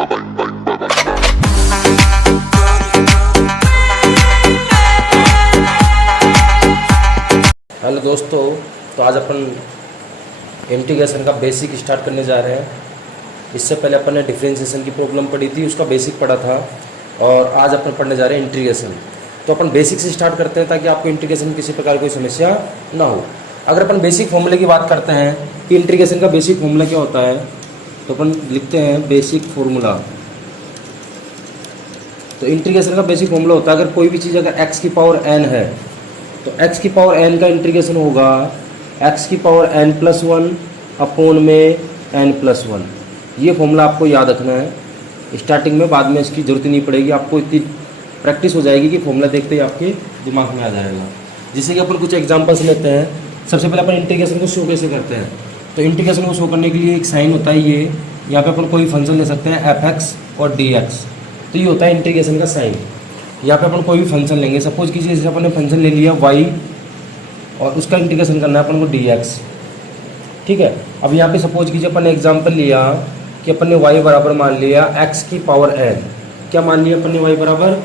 Hello दोस्तों, तो आज अपन इंटीग्रेशन का बेसिक स्टार्ट करने जा रहे हैं। इससे पहले अपन ने डिफरेंशिएशन की प्रॉब्लम पढ़ी थी, उसका बेसिक पढ़ा था, और आज अपन पढ़ने जा रहे हैं इंटीग्रेशन। तो अपन बेसिक से स्टार्ट करते हैं ताकि आपको इंटीग्रेशन में किसी प्रकार की कोई समस्या ना हो। अगर अपन बेसिक फॉर्मूले की बात करते हैं कि इंटीग्रेशन का बेसिक फॉर्मूला क्या होता है, तो अपन लिखते हैं बेसिक फॉर्मूला। तो इंटीग्रेशन का बेसिक फॉर्मूला होता है, अगर कोई भी चीज़ अगर x की पावर n है तो x की पावर n का इंटीग्रेशन होगा x की पावर n प्लस 1 अपॉन में n प्लस 1। ये फॉर्मूला आपको याद रखना है स्टार्टिंग में, बाद में इसकी ज़रूरत नहीं पड़ेगी। आपको इतनी प्रैक्टिस हो जाएगी कि फॉर्मूला देखते ही आपके दिमाग में आ जाएगा। जैसे कि अपन कुछ एग्जांपल्स लेते हैं। सबसे पहले अपन इंटीग्रेशन को शो कैसे करते हैं, तो इंटीग्रेशन को शो करने के लिए एक साइन होता है ये, यहाँ पे अपन कोई फंक्शन ले सकते हैं f(x) और dx। तो ये होता है इंटीग्रेशन का साइन। यहाँ पे अपन कोई भी फंक्शन लेंगे, सपोज कीजिए जैसे अपन ने फंक्शन ले लिया y और उसका इंटीग्रेशन करना है अपन को dx, ठीक है। अब यहाँ पे सपोज कीजिए अपन ने एग्जांपल लिया कि अपन ने y बराबर मान लिया x की पावर n। क्या मान लिया अपन ने y बराबर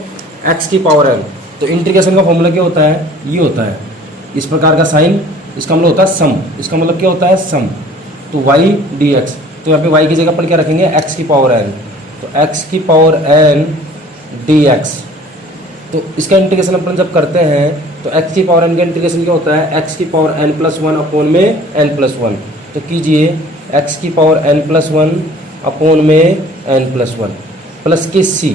x की पावर n। तो इंटीग्रेशन का फॉर्मूला क्या होता है, ये होता है इस प्रकार का साइन, इसका मतलब होता है सम। इसका मतलब क्या होता है, सम। तो y dx, तो यहाँ पे y की जगह अपन क्या रखेंगे, x की पावर n। तो x की पावर n dx। तो इसका इंटीग्रेशन अपन जब करते हैं तो x की पावर n का इंटीग्रेशन क्या होता है, x की पावर n प्लस 1 अपॉन में n प्लस 1। तो कीजिए x की पावर n प्लस 1 अपॉन में n प्लस 1 प्लस के c।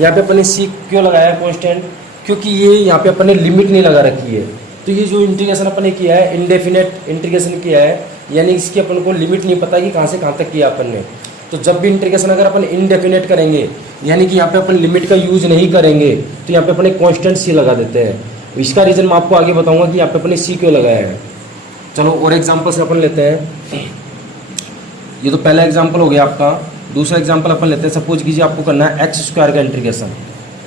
यहाँ पे अपन ने c क्यों लगाया है कॉन्स्टेंट, क्योंकि ये यहाँ पे अपन ने लिमिट नहीं लगा रखी है। तो ये जो इंटीग्रेशन अपन ने किया है इनडेफिनेट इंटीग्रेशन किया है, यानी इसकी अपन को लिमिट नहीं पता कि कहाँ से कहाँ तक किया अपन ने। तो जब भी इंटीग्रेशन अगर अपन इनडेफिनेट करेंगे, यानी कि यहाँ पे अपन लिमिट का यूज़ नहीं करेंगे, तो यहाँ पे अपन एक कॉन्स्टेंट सी लगा देते हैं। इसका रीज़न मैं आपको आगे बताऊंगा कि यहाँ पे अपन ने सी क्यों लगाया है। चलो और एग्जाम्पल से अपन लेते हैं। ये तो पहला एग्जाम्पल हो गया आपका। दूसरा एग्जाम्पल अपन लेते हैं। सपोज कीजिए आपको करना है एक्स स्क्वायर का इंटीग्रेशन।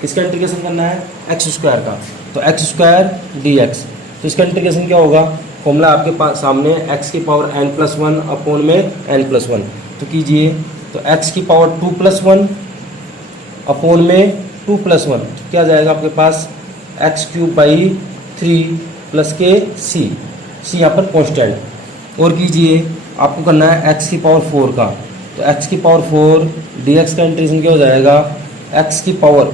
किसका इंटीग्रेशन करना है, एक्स स्क्वायर का। तो एक्स स्क्वायर dx। तो इसका इंटीग्रेशन क्या होगा, फॉर्मूला आपके पास सामने, x की पावर n प्लस 1 अपॉन में n प्लस 1। तो कीजिए, तो x की पावर 2 प्लस 1 अपॉन में 2 प्लस 1 क्या जाएगा आपके पास, x³ 3 प्लस के c यहाँ पर कॉन्स्टेंट। और कीजिए आपको करना है x की पावर 4 का। तो x की पावर 4 dx का इंटीग्रेशन क्या हो जाएगा, x की पावर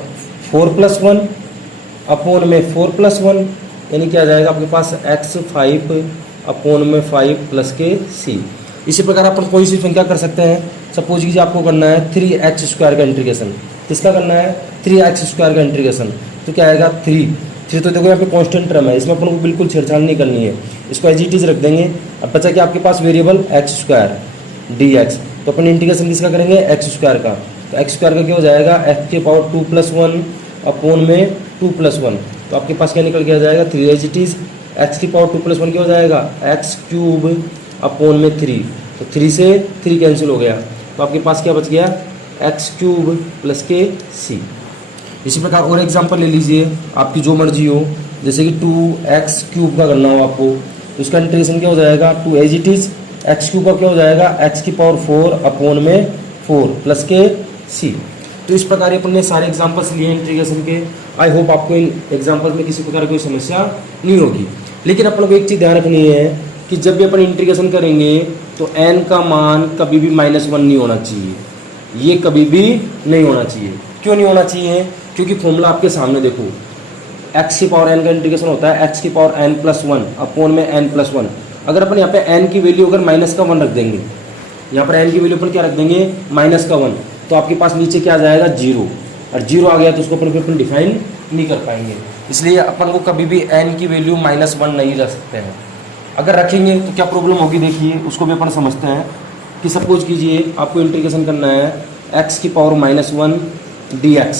4 प्लस 1 अपॉन में 4 प्लस 1, यानी क्या जाएगा आपके पास x5 अपॉन में 5 प्लस के c। इसी प्रकार अपन कोई सी संख्या कर सकते हैं। सपोज कीजिए आपको करना है 3x स्क्वायर का इंटीग्रेशन। किसका करना है, 3x स्क्वायर का इंटीग्रेशन। तो क्या आएगा 3 तो देखो यहाँ पे कांस्टेंट टर्म है, इसमें अपन को बिल्कुल छेड़छाड़ नहीं करनी है, इसको एज इट इज रख देंगे। अब बचा कि आपके पास वेरिएबल x स्क्वायर dx। तो अपन इंटीग्रेशन किसका करेंगे, x स्क्वायर का। तो x स्क्वायर का क्या हो जाएगा, x की पावर 2 प्लस 1 अपॉन में 2 प्लस 1। तो आपके पास क्या निकल के आ जाएगा, 3 एज इट इज। x की पावर 2 प्लस 1 क्या हो जाएगा, x³ अपॉन में 3। तो 3 से 3 कैंसिल हो गया, तो आपके पास क्या बच गया, x³ प्लस के c। इसी प्रकार और एग्जांपल ले लीजिए, आपकी जो मर्जी हो। जैसे कि 2x³ का करना हो आपको, तो इसका इंटीग्रेशन क्या हो जाएगा, 2 एज इट इज। x³ का क्या हो जाएगा, x की पावर 4 अपॉन में 4 प्लस के c। तो इस प्रकार अपन ने सारे एग्जांपल्स लिए इंटीग्रेशन के। आई होप आपको इन एग्जांपल्स में किसी प्रकार की कोई समस्या नहीं होगी। लेकिन अपन को एक चीज़ ध्यान रखनी है कि जब भी अपन इंटीग्रेशन करेंगे तो n का मान कभी भी -1 नहीं होना चाहिए। ये कभी भी नहीं होना चाहिए। क्यों नहीं होना चाहिए, क्योंकि फॉर्मूला आपके सामने देखो, x की पावर n का इंटीग्रेशन होता है x की पावर n प्लस 1 अपॉन में n प्लस 1। अगर अपन यहाँ पे n की वैल्यू अगर -1 रख देंगे, यहाँ पर n की वैल्यू पर क्या रख देंगे, -1, तो आपके पास नीचे क्या आ जाएगा, 0। और 0 आ गया तो उसको अपन डिफाइन नहीं कर पाएंगे। इसलिए अपन को कभी भी n की वैल्यू -1 नहीं रख सकते हैं। अगर रखेंगे तो क्या प्रॉब्लम होगी, देखिए उसको भी अपन समझते हैं। कि सपोज कीजिए आपको इंटीग्रेशन करना है x की पावर -1 dx।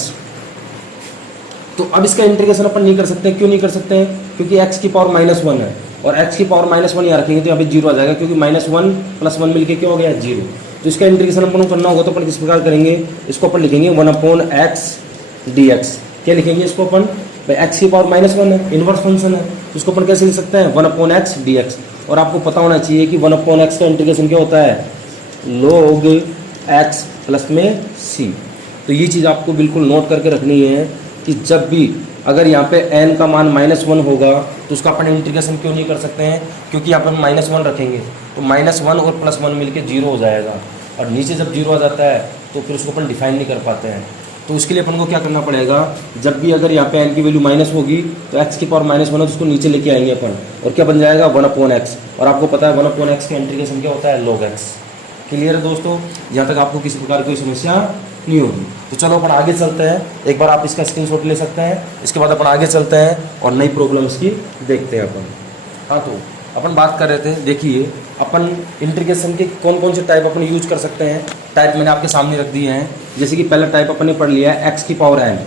तो अब इसका इंटीग्रेशन अपन नहीं कर सकते। क्यों नहीं कर सकते हैं, क्योंकि x की पावर -1 है, और x की पावर -1 यहाँ रखेंगे तो यहाँ पे 0 आ जाएगा, क्योंकि -1 प्लस 1 मिलके क्या हो गया, 0। तो इसका इंटीग्रेशन अपन को करना होगा तो अपन किस प्रकार करेंगे, इसको अपन लिखेंगे 1/x dx। क्या लिखेंगे इसको अपन, भाई x की पावर -1 है, इनवर्स फंक्शन है, तो इसको अपन कैसे लिख सकते हैं, 1/x dx। और आपको पता होना चाहिए कि 1/x का इंटीग्रेशन क्या होता है, log एक्स प्लस में सी। तो ये चीज़ आपको बिल्कुल नोट करके रखनी है कि जब भी अगर यहाँ पे n का मान -1 होगा तो उसका अपन इंटीग्रेशन क्यों नहीं कर सकते हैं, क्योंकि अपन -1 रखेंगे तो -1 और +1 मिलके 0 हो जाएगा, और नीचे जब 0 आ जाता है तो फिर उसको अपन डिफाइन नहीं कर पाते हैं। तो उसके लिए अपन को क्या करना पड़ेगा, जब भी अगर यहाँ पे n की वैल्यू माइनस होगी तो x की पावर -1 है तो उसको नीचे लेके आएंगे अपन, और क्या बन जाएगा 1/x, और आपको पता है 1/x का इंटीग्रेशन क्या होता है, log x। क्लियर है दोस्तों, यहाँ तक आपको किसी प्रकार की कोई समस्या नहीं होगी। तो चलो अपन आगे चलते हैं, एक बार आप इसका स्क्रीनशॉट ले सकते हैं, इसके बाद अपन आगे चलते हैं और नई प्रॉब्लम्स की देखते हैं अपन। हाँ, तो अपन बात कर रहे थे, देखिए अपन इंटीग्रेशन के कौन कौन से टाइप अपन यूज कर सकते हैं। टाइप मैंने आपके सामने रख दिए हैं। जैसे कि पहला टाइप अपन ने पढ़ लिया है x की पावर n।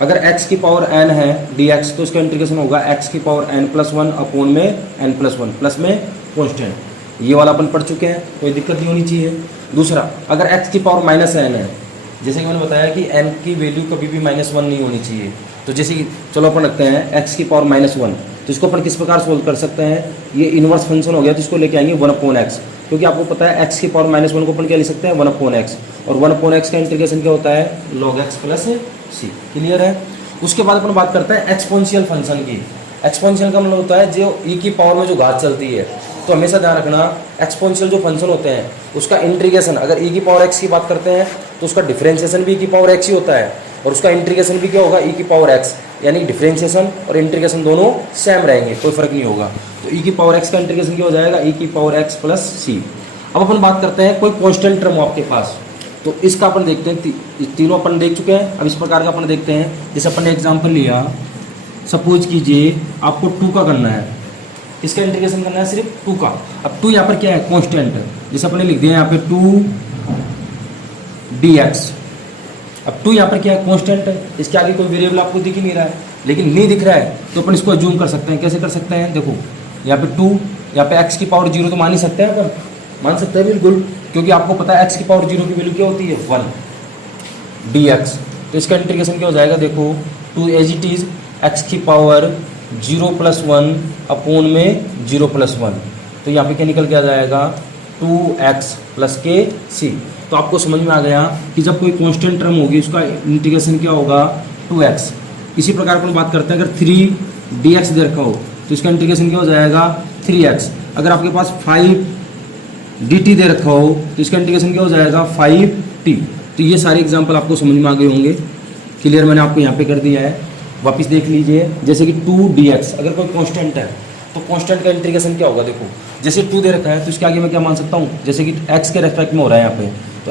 अगर x की पावर n है dx तो उसका इंटीग्रेशन होगा x की पावर n+1 अपॉन में n+1 प्लस में कॉन्स्टेंट। ये वाला अपन पढ़ चुके हैं, कोई दिक्कत नहीं होनी चाहिए। दूसरा, अगर x की पावर -n है, जैसे कि मैंने बताया कि n की वैल्यू कभी भी -1 नहीं होनी चाहिए। तो जैसे कि चलो अपन रखते हैं x की पावर -1, तो इसको अपन किस प्रकार सोल्व कर सकते हैं, ये इन्वर्स फंक्शन हो गया तो इसको लेके आएंगे 1/x, क्योंकि आपको पता है x की पावर -1 को अपन क्या लिख सकते हैं 1/x, और 1/x का इंटीग्रेशन क्या होता है log x plus c। Clear है। उसके बाद अपन बात करते हैं एक्सपोनेंशियल फंक्शन की। एक्सपोनेंशियल का मतलब होता है जो e की पावर में जो घात चलती है। तो हमेशा ध्यान रखना, एक्सपोनेंशियल जो फंक्शन होते हैं उसका इंटीग्रेशन अगर e की पावर x की बात करते हैं तो उसका डिफरेंशिएशन भी e की पावर x ही होता है, और उसका इंटीग्रेशन भी क्या होगा e की पावर x, यानी डिफरेंशिएशन और इंटीग्रेशन दोनों सेम रहेंगे, कोई फर्क नहीं होगा। तो e की पावर x का इंटीग्रेशन क्या हो जाएगा e की पावर x प्लस c। अब अपन बात करते हैं कोई कांस्टेंट टर्म हो आपके पास, तो इसका अपन देखते हैं, तीनों अपन देख चुके हैं। अब इस प्रकार का अपन देखते हैं, जैसे अपन ने एग्जाम्पल लिया, सपोज कीजिए आपको 2 का करना है, इसका इंटीग्रेशन करना है सिर्फ 2 का। अब 2 यहाँ पर क्या है कांस्टेंट है, जैसे अपन ने लिख दिया यहाँ पे 2dx। अब 2 यहाँ पर क्या है कांस्टेंट है, इसके आगे कोई वेरिएबल आपको दिख ही नहीं रहा है, लेकिन नहीं दिख रहा है तो अपन इसको अज्यूम कर सकते हैं। कैसे कर सकते हैं, देखो यहाँ पे 2, यहाँ पे x की पावर 0 तो मान ही सकते हैं अपन, मान सकते हैं बिल्कुल, क्योंकि आपको पता है x की पावर 0 की वैल्यू क्या होती है 1 dx। तो इसका इंटीग्रेशन क्या हो जाएगा, देखो 2 एज इट इज x की पावर 0+1 अपॉन में 0+1, तो यहाँ पे क्या निकल के आ जाएगा 2x प्लस के सी। तो आपको समझ में आ गया कि जब कोई कांस्टेंट टर्म होगी उसका इंटीग्रेशन क्या होगा 2x। इसी प्रकार अपन बात करते हैं, अगर 3dx दे रखा हो तो इसका इंटीग्रेशन क्या हो जाएगा 3x। अगर आपके पास 5dt दे रखा हो तो इसका इंटीग्रेशन क्या हो जाएगा 5t। तो ये सारे एग्जाम्पल आपको समझ में आ गए होंगे। क्लियर, मैंने आपको यहाँ पे कर दिया है, वापस देख लीजिए। जैसे कि 2dx अगर कोई कांस्टेंट है तो कांस्टेंट का इंटीग्रेशन क्या होगा, देखो जैसे 2 दे रखा है तो इसके आगे मैं क्या मान सकता हूँ, जैसे कि x के रेस्पेक्ट में हो रहा है यहाँ पे, तो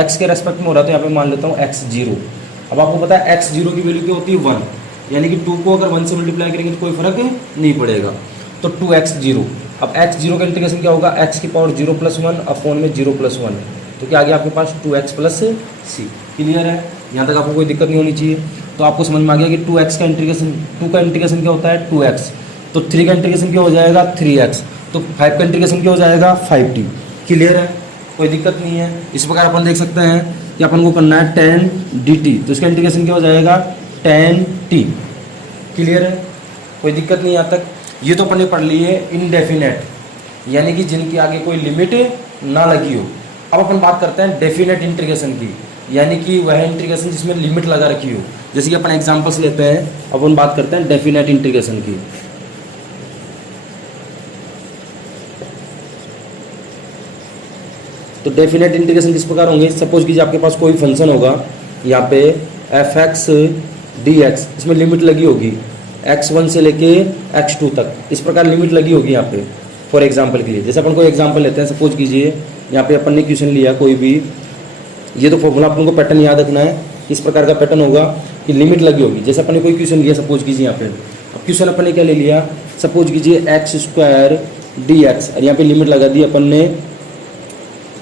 x के रेस्पेक्ट में हो रहा है तो यहाँ पे मान लेता हूँ x0। अब आपको पता है x0 की वैल्यू क्या होती है 1, यानी कि 2 को अगर 1 से मल्टीप्लाई करेंगे तो कोई फर्क नहीं पड़ेगा, तो 2x0। अब x0 का इंटीग्रेशन क्या होगा x की पावर 0+1 अपॉन में 0+1, तो क्या आ गया आपके पास 2x प्लस c। क्लियर है, यहाँ तक आपको कोई दिक्कत नहीं होनी चाहिए। तो आपको समझ में आ गया कि 2x का इंटीग्रेशन, 2 का इंटीग्रेशन क्या होता है 2x, तो 3 का इंटीग्रेशन क्या हो जाएगा 3x, तो 5 का इंटीग्रेशन क्या हो जाएगा 5t। क्लियर है, कोई दिक्कत नहीं है। इस प्रकार अपन देख सकते हैं कि अपन को करना है 10dt, तो इसका इंटीग्रेशन क्या हो जाएगा 10t। क्लियर है, कोई दिक्कत नहीं यहाँ तक। ये तो अपन ने पढ़ ली है इनडेफिनेट, यानी कि जिनकी आगे कोई लिमिट ना लगी हो। अब अपन बात करते हैं डेफिनेट इंटीग्रेशन की, यानी कि वह इंटीग्रेशन जिसमें लिमिट लगा रखी हो। जैसे कि अपन एग्जांपल्स लेते हैं, अपन बात करते हैं डेफिनेट इंटीग्रेशन की। तो डेफिनेट इंटीग्रेशन किस प्रकार होंगे, सपोज कीजिए आपके पास कोई फंक्शन होगा यहाँ पे f(x) dx, इसमें लिमिट लगी होगी x1 से लेके x2 तक, इस प्रकार लिमिट लगी होगी यहाँ पे। फॉर एग्जांपल के लिए जैसे अपन कोई एग्जांपल लेते हैं, सपोज कीजिए यहाँ पे अपन ने क्वेश्चन लिया कोई भी, ये तो फॉर्मूला अपन को पैटर्न याद रखना है, किस प्रकार का पैटर्न होगा कि लिमिट लगी होगी। जैसे अपन ने कोई क्वेश्चन लिया, सपोज कीजिए यहाँ पे, अब क्वेश्चन अपन ने क्या ले लिया, सपोज कीजिए x² dx, और यहाँ पे लिमिट लगा दी अपन ने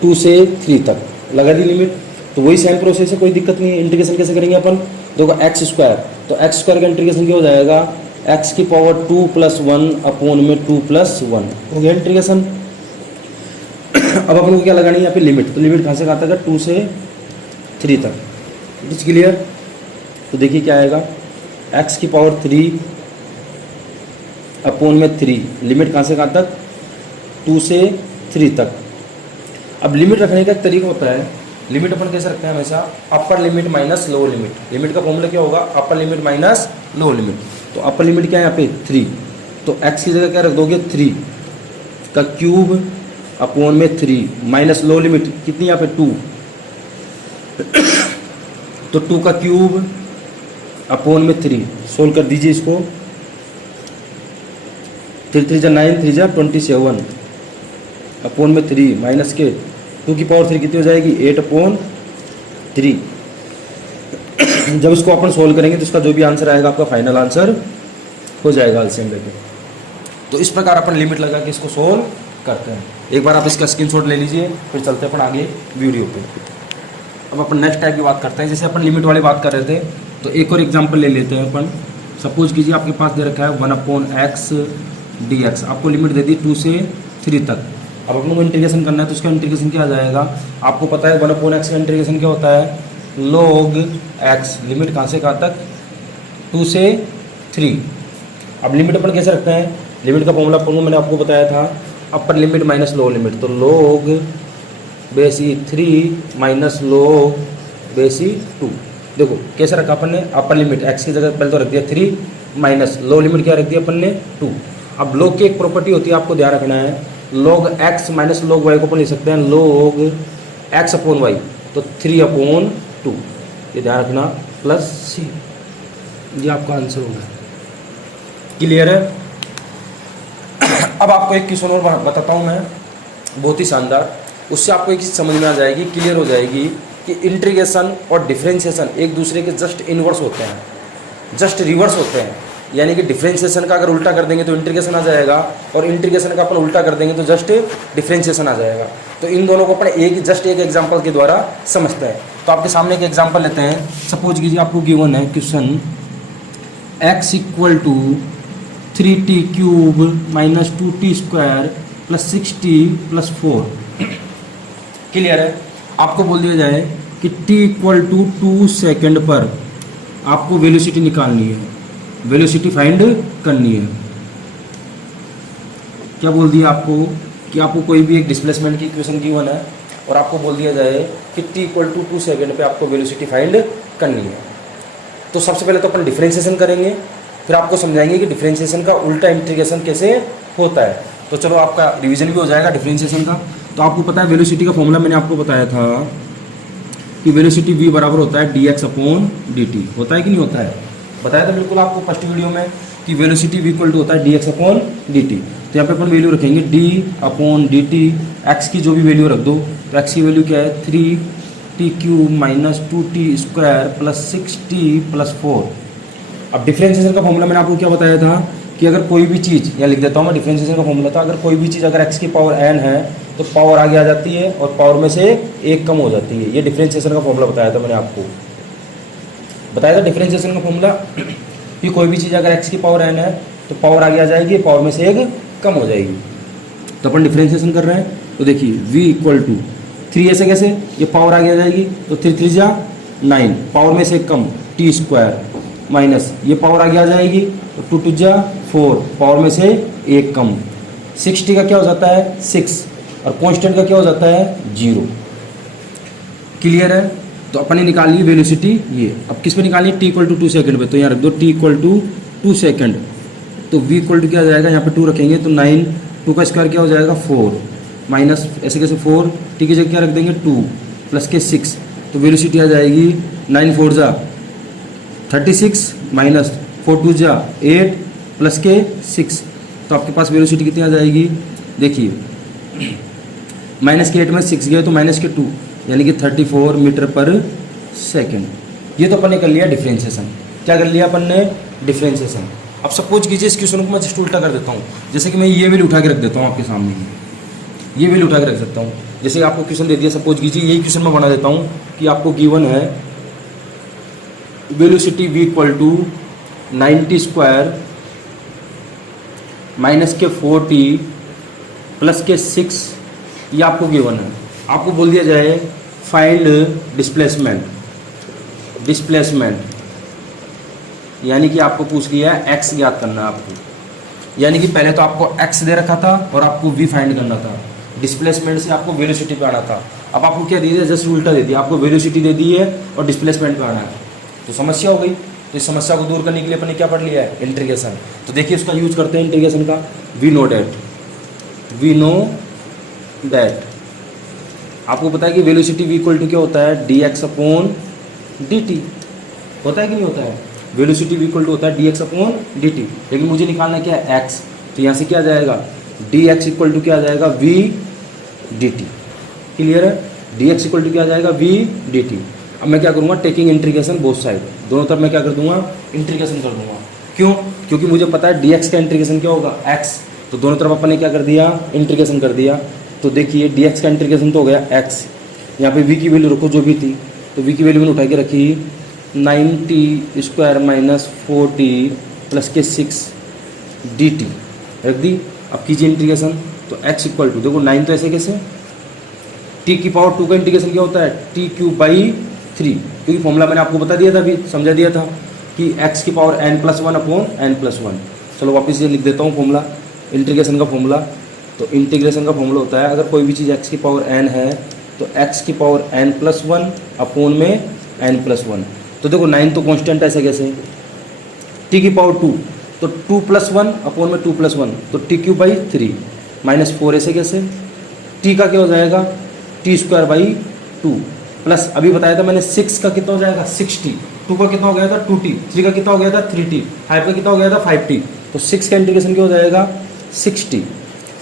2 से 3 तक लगा दी लिमिट। तो वही सेम प्रोसेस है, कोई दिक्कत नहीं है। इंटीग्रेशन कैसे करेंगे अपन, देखो x², तो x² का इंटीग्रेशन क्या हो जाएगा x की पावर 2+1 अपॉन में 2+1 हो गया इंटीग्रेशन। अब अपन को क्या लगानी है यहाँ पे लिमिट, तो लिमिट कहाँ से कहाँ तक, 2 से 3 तक। It's clear. तो देखिए क्या आएगा, x की पावर 3 अपॉन में 3, लिमिट कहाँ से कहाँ तक 2 से 3 तक। अब लिमिट रखने का एक तरीका होता है लिमिट अपन कैसे रखते हैं हमेशा, upper limit minus lower limit. Limit का फॉर्मूला क्या होगा, upper limit minus lower limit. तो अपर लिमिट क्या है यहाँ पे 3, तो x की जगह क्या रख दोगे 3 का क्यूब अपॉन में 3 माइनस लोअर लिमिट कितनी यहाँ पे 2, तो 2 का क्यूब अपॉन में 3। सोल्व कर दीजिए इसको, 3 3 जा 9, 3 जा 27 अपॉन में 3 माइनस के 2 की पावर 3 कितनी हो जाएगी 8 अपॉन 3। जब इसको अपन सोल्व करेंगे तो इसका जो भी आंसर आएगा आपका फाइनल आंसर हो जाएगा एलसीएम लेके। तो इस प्रकार अपन लिमिट लगा के इसको सोल्व करते हैं। एक बार आप इसका स्क्रीनशॉट ले लीजिए, फिर चलते हैं अपन आगे वीडियो पे। अब अपन नेक्स्ट टाइप की बात करते हैं। जैसे अपन लिमिट वाली बात कर रहे थे, तो एक और एग्जाम्पल ले लेते हैं अपन। सपोज कीजिए आपके पास दे रखा है 1/x dx, आपको लिमिट दे दी 2 से 3 तक। अब अपन को इंटीग्रेशन करना है, तो उसका इंटीग्रेशन क्या आ जाएगा, आपको पता है 1/x का इंटीग्रेशन क्या होता है, log x। लिमिट कहाँ से कहाँ तक, 2 से 3। अब लिमिट अपन कैसे रखते हैं, लिमिट का फॉर्मूला अपन को मैंने आपको बताया था, upper limit minus lower limit. तो log बेसी 3 माइनस log बेसी 2। देखो कैसे रखा अपन ने, अपर लिमिट x की जगह पहले तो रख दिया 3 माइनस लोअर लिमिट क्या रख दिया अपन ने 2। अब log की एक प्रॉपर्टी होती है, आपको ध्यान रखना है, log x minus log y को अपन लिख सकते हैं log x अपॉन y, तो 3 अपॉन 2, ये ध्यान रखना, प्लस c। ये आपका आंसर होगा। क्लियर है। अब आपको एक क्वेश्चन और बताता हूँ मैं, बहुत ही शानदार, उससे आपको एक चीज़ समझ में आ जाएगी, क्लियर हो जाएगी कि इंटीग्रेशन और डिफरेंशिएशन एक दूसरे के जस्ट इनवर्स होते हैं, जस्ट रिवर्स होते हैं। यानी कि डिफरेंशिएशन का अगर उल्टा कर देंगे तो इंटीग्रेशन आ जाएगा, और इंटीग्रेशन का अपन उल्टा कर देंगे तो जस्ट डिफरेंशिएशन आ जाएगा। तो इन दोनों को अपन एक एग्जांपल के द्वारा समझते हैं। तो आपके सामने एक एग्जांपल लेते हैं। सपोज कीजिए आपको गिवन है question x equal to 3t cube minus 2t square plus 6t plus 4। Clear है। आपको बोल दिया जाए कि t इक्वल टू 2 सेकेंड पर आपको वेलोसिटी निकालनी है, वेलोसिटी फाइंड करनी है। क्या बोल दिया आपको कि आपको कोई भी एक डिस्प्लेसमेंट की इक्वेशन गिवन है और आपको बोल दिया जाए कि t इक्वल टू 2 सेकेंड पे आपको वेलोसिटी फाइंड करनी है। तो सबसे पहले तो अपन डिफरेंशिएशन करेंगे, फिर आपको समझाएंगे कि डिफरेंशिएशन का उल्टा इंटीग्रेशन कैसे होता है। तो चलो आपका रिवीजन भी हो जाएगा डिफरेंशिएशन का। तो आपको पता है वेलोसिटी का फॉर्मूला मैंने आपको बताया था कि वेलोसिटी v बराबर होता है dx अपॉन dt। होता है कि नहीं होता है, बताया था बिल्कुल आपको फर्स्ट वीडियो में कि वेलोसिटी v इक्वल टू होता है dx अपॉन dt। तो यहाँ पे अपन वैल्यू रखेंगे d अपॉन dt, x की जो भी वैल्यू रख दो। तो x की वैल्यू क्या है 3t cube minus 2t square plus 6t plus 4। अब डिफरेंशिएशन का फॉर्मूला मैंने आपको क्या बताया था कि अगर कोई भी चीज़, यहाँ लिख देता हूँ मैं, डिफरेंशिएशन का फॉर्मूला था, अगर कोई भी चीज़ अगर x की पावर n है तो पावर आगे आ जाती है और पावर में से एक कम हो जाती है। ये डिफरेंशिएशन का फॉर्मूला बताया था मैंने आपको, बताया था डिफरेंशिएशन का फॉर्मूला कि कोई भी चीज़ अगर x की पावर n है तो पावर आगे आ जाएगी, पावर में से एक कम हो जाएगी। तो अपन डिफरेंशिएशन कर रहे हैं, तो देखिए v इक्वल टू 3 ऐसे कैसे, ये पावर आगे आ जाएगी तो 3 3 जा 9, पावर में से एक कम t स्क्वायर माइनस ये पावर आगे आ जाएगी तो 2 2 जा 4, पावर में से एक कम। 60 का क्या हो जाता है 6, और कांस्टेंट का क्या हो जाता है 0। क्लियर है। तो अपन ने निकाल ली वेलोसिटी ये। अब किस पे निकालनी है, t इक्वल टू 2 सेकेंड पे। तो यहाँ रख दो t इक्वल टू 2 सेकेंड, तो v इक्वल टू क्या आ जाएगा, यहाँ पे 2 रखेंगे तो 9, 2 का स्क्वायर क्या हो जाएगा 4 माइनस ऐसे कैसे 4, t की जगह क्या रख देंगे 2 प्लस के 6, तो वेलोसिटी आ जाएगी 9 4 जा 36 माइनस 4 2 जा 8 प्लस के 6। तो आपके पास वेलोसिटी कितनी आ जाएगी, देखिए माइनस के 8 में 6 गया तो माइनस के 2, यानी कि 34 मीटर पर सेकेंड। ये तो अपन ने कर लिया डिफरेंशिएशन। क्या कर लिया अपन ने, डिफरेंशिएशन। अब सपोज कीजिए इस क्वेश्चन को मैं जस्ट उल्टा कर देता हूँ। जैसे कि मैं ये वैल्यू उठा के रख देता हूँ आपके सामने, ये वैल्यू उठा के रख सकता हूँ। जैसे आपको क्वेश्चन दे दिया, सपोज कीजिए यही क्वेश्चन मैं बना देता हूँ कि आपको गिवन है velocity v equal to 90 square minus के 4t प्लस के 6, ये आपको गिवन है। आपको बोल दिया जाए फाइंड डिस्प्लेसमेंट, डिस्प्लेसमेंट यानी कि आपको पूछ लिया है x ज्ञात करना है आपको। यानी कि पहले तो आपको x दे रखा था और आपको v फाइंड करना था। डिस्प्लेसमेंट से आपको वेलोसिटी पे आना था। अब आपको क्या दे दिया, जस्ट उल्टा दे दिया, आपको वेलोसिटी दे दी है और डिस्प्लेसमेंट पे आना है, तो समस्या हो गई। तो इस समस्या को दूर करने के लिए अपने क्या पढ़ लिया है, इंटीग्रेशन। तो देखिए उसका यूज करते हैं इंटीग्रेशन का। वी नो दैट आपको पता है कि वेलोसिटी v इक्वल टू क्या होता है, dx अपॉन dt, होता है कि नहीं होता है, वेलोसिटी v इक्वल टू होता है dx अपॉन dt। लेकिन मुझे निकालना क्या है, x, तो यहाँ से क्या आ जाएगा, dx इक्वल टू क्या आ जाएगा, v dt। क्लियर है, dx इक्वल टू क्या आ जाएगा, v dt। अब मैं क्या करूँगा, टेकिंग इंटीग्रेशन बोथ साइड, दोनों तरफ मैं क्या कर दूंगा, इंटीग्रेशन कर दूंगा। क्यों, क्योंकि मुझे पता है dx का इंटीग्रेशन क्या होगा, x, तो दोनों तरफ अपन ने क्या कर दिया, इंटीग्रेशन कर दिया। तो देखिए dx का इंटीग्रेशन तो हो गया x, यहाँ पे v की वैल्यू रखो जो भी थी, तो v की वैल्यू मैंने उठा के रखी 9t square minus 4t plus के 6 dt रख दी। अब कीजिए इंटीग्रेशन, तो x इक्वल टू, देखो 9 तो ऐसे कैसे, t की पावर 2 का इंटीग्रेशन क्या होता है, t क्यूब बाई 3, क्योंकि फॉर्मूला मैंने आपको बता दिया था, अभी समझा दिया था कि x की पावर n+1 अपॉन n+1। चलो वापस ये लिख देता हूँ फॉर्मूला, इंटीग्रेशन का फॉर्मूला। तो इंटीग्रेशन का फॉर्मूला होता है, अगर कोई भी चीज़ x की पावर n है तो x की पावर n+1 अपॉन में n+1। तो देखो 9 तो कांस्टेंट ऐसे कैसे, t की पावर 2, तो 2+1 अपॉन में 2+1, तो t क्यूब बाई 3 माइनस 4 ऐसे कैसे, t का क्या हो जाएगा, t स्क्वायर बाई 2 प्लस अभी बताया था मैंने 6 का कितना हो जाएगा, 6t, 2 का कितना हो गया था 2t, 3 का कितना हो गया था 3t, 5 का कितना हो गया था 5t, तो 6 का इंटीग्रेशन क्या हो जाएगा 6t।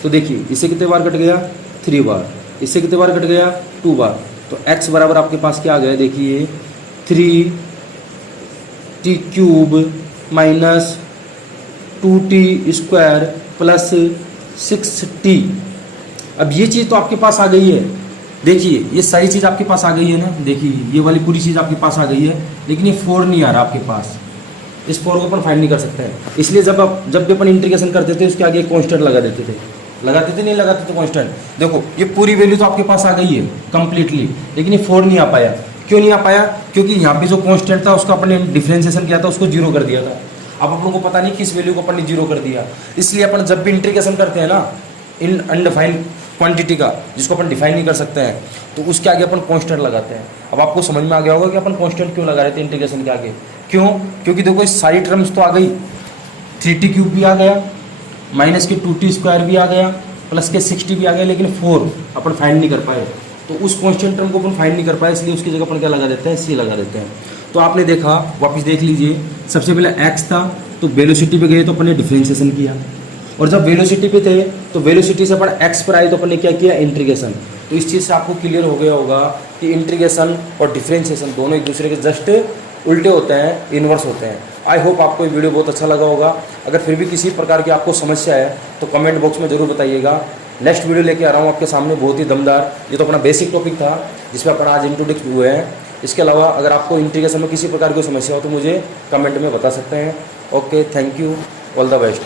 तो देखिए इससे कितने बार कट गया, 3 बार, इससे कितने बार कट गया 2 बार, तो x बराबर आपके पास क्या आ गया, देखिए 3t cube minus 2t square plus 6t। अब ये चीज़ तो आपके पास आ गई है, देखिए ये सारी चीज़ आपके पास आ गई है ना, देखिए ये वाली पूरी चीज़ आपके पास आ गई है, लेकिन ये 4 नहीं आ रहा आपके पास, इस 4 को अपन फाइंड नहीं कर सकते हैं। इसलिए जब भी अपन इंटीग्रेशन करते थे उसके आगे कांस्टेंट लगा देते थे, नहीं लगाते थे कांस्टेंट। देखो ये पूरी वैल्यू तो आपके पास आ गई है कंप्लीटली, लेकिन ये 4 नहीं आ पाया। क्यों नहीं आ पाया, क्योंकि यहाँ पे जो कांस्टेंट था उसका अपन ने डिफरेंशिएशन किया था, उसको 0 कर दिया था। अब अपन को पता नहीं किस वैल्यू को अपन ने 0 कर दिया, इसलिए अपन जब भी इंटीग्रेशन करते हैं ना इन अनडिफाइंड क्वांटिटी का, जिसको अपन डिफाइन नहीं कर सकते हैं, तो उसके आगे अपन कांस्टेंट लगाते हैं। अब आपको समझ में आ गया होगा कि अपन कांस्टेंट क्यों लगा रहे थे इंटीग्रेशन के आगे, क्यों, क्योंकि देखो इस सारी टर्म्स तो आ गई, 3t क्यूब भी आ गया, माइनस के 2t स्क्वायर भी आ गया, प्लस के 6t भी आ गया, लेकिन 4 अपन फाइंड नहीं कर पाए। तो उस कांस्टेंट टर्म को अपन फाइंड नहीं कर पाए, इसलिए उसकी जगह अपन क्या लगा देते हैं, c लगा देते हैं। तो आपने देखा, वापस देख लीजिए, सबसे पहले x था तो वेलोसिटी पे गए तो अपन ने डिफरेंशिएशन किया, और जब वेलोसिटी पे थे तो वेलोसिटी से अपन x पर आए तो अपन ने क्या किया, इंटीग्रेशन। तो इस चीज़ से आपको क्लियर हो गया होगा कि इंटीग्रेशन और डिफरेंशिएशन दोनों एक दूसरे के जस्ट उल्टे होते हैं, इन्वर्स होते हैं। आई होप आपको ये वीडियो बहुत अच्छा लगा होगा। अगर फिर भी किसी प्रकार की आपको समस्या है तो कमेंट बॉक्स में ज़रूर बताइएगा। नेक्स्ट वीडियो लेके आ रहा हूँ आपके सामने बहुत ही दमदार। ये तो अपना बेसिक टॉपिक था जिसमें अपन आज इंट्रोड्यूस हुए हैं। इसके अलावा अगर आपको इंटीग्रेशन में किसी प्रकार की समस्या हो तो मुझे कमेंट में बता सकते हैं। Okay, thank you, all the best.